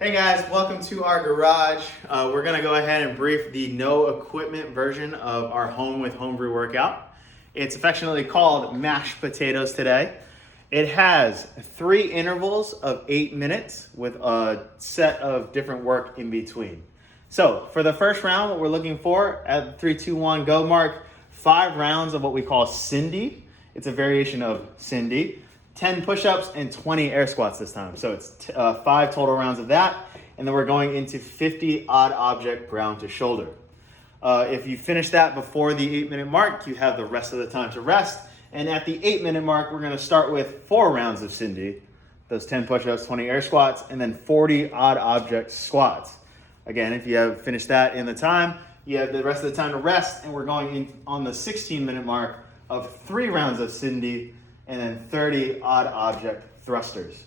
Hey guys, welcome to our garage. We're gonna go ahead and brief the no equipment version of our home with homebrew workout. It's affectionately called mashed potatoes today. It has 3 intervals of 8 minutes with a set of different work in between. So for the first round, what we're looking for at the 3, 2, 1 go mark, 5 rounds of what we call Cindy. It's a variation of Cindy. 10 push-ups and 20 air squats this time. So it's 5 total rounds of that. And then we're going into 50 odd object ground to shoulder. If you finish that before the 8-minute mark, you have the rest of the time to rest. And at the 8-minute mark, we're gonna start with 4 rounds of Cindy, those 10 push-ups, 20 air squats, and then 40 odd object squats. Again, if you have finished that in the time, you have the rest of the time to rest, and we're going in on the 16-minute mark of 3 rounds of Cindy, and then 30 odd object thrusters.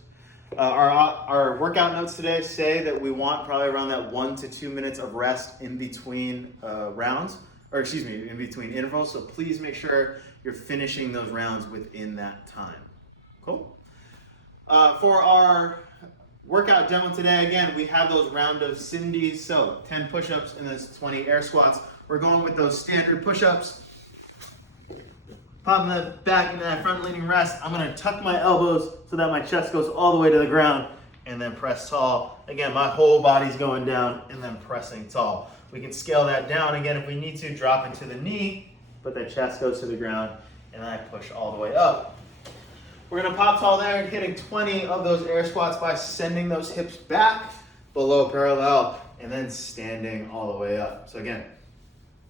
Our workout notes today say that we want probably around that 1 to 2 minutes of rest in between in between intervals. So please make sure you're finishing those rounds within that time. Cool. For our workout demo today, again, we have those round of Cindy's. So 10 push-ups and then 20 air squats. We're going with those standard push-ups. Popping that back into that front leaning rest. I'm gonna tuck my elbows so that my chest goes all the way to the ground and then press tall. Again, my whole body's going down and then pressing tall. We can scale that down again if we need to, drop into the knee, but the chest goes to the ground and I push all the way up. We're gonna pop tall there, hitting 20 of those air squats by sending those hips back below parallel and then standing all the way up. So again,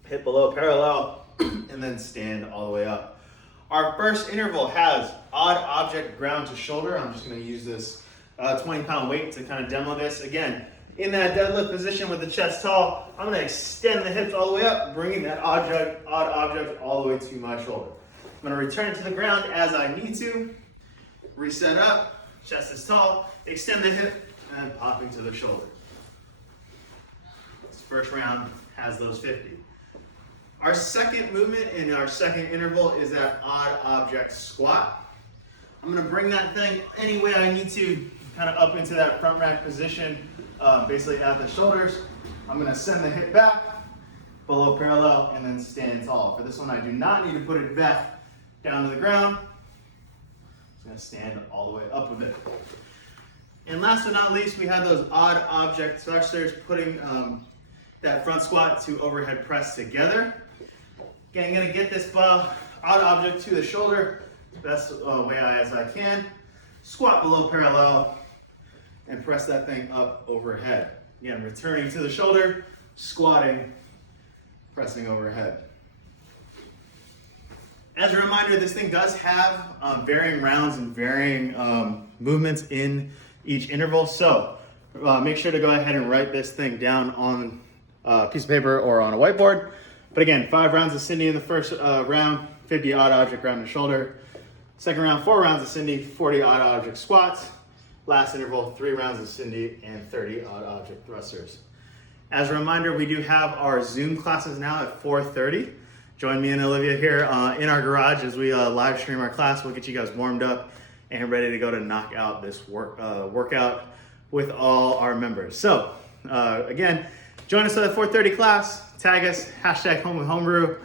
hip below parallel and then stand all the way up. Our first interval has odd object ground to shoulder. I'm just gonna use this 20-pound weight to kind of demo this. Again, in that deadlift position with the chest tall, I'm gonna extend the hips all the way up, bringing that odd object all the way to my shoulder. I'm gonna return it to the ground as I need to, reset up, chest is tall, extend the hip, and popping to the shoulder. This first round has those 50. Our second movement in our second interval is that odd object squat. I'm gonna bring that thing any way I need to, kind of up into that front rack position, basically at the shoulders. I'm gonna send the hip back, below parallel, and then stand tall. For this one, I do not need to put it back down to the ground. I'm gonna stand all the way up with it. And last but not least, we have those odd object thrusters, putting that front squat to overhead press together. Again, I'm gonna get this odd object to the shoulder, best way as I can. Squat below parallel and press that thing up overhead. Again, returning to the shoulder, squatting, pressing overhead. As a reminder, this thing does have varying rounds and varying movements in each interval. So make sure to go ahead and write this thing down on a piece of paper or on a whiteboard. But again, 5 rounds of Cindy in the first round, 50 odd object ground to shoulder. Second round, 4 rounds of Cindy, 40 odd object squats. Last interval, 3 rounds of Cindy and 30 odd object thrusters. As a reminder, we do have our Zoom classes now at 4:30. Join me and Olivia here in our garage as we live stream our class. We'll get you guys warmed up and ready to go to knock out this workout with all our members. So again, join us at the 4:30 class. Tag us, #HomeWithHomebrew,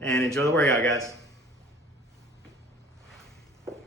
and enjoy the workout, guys.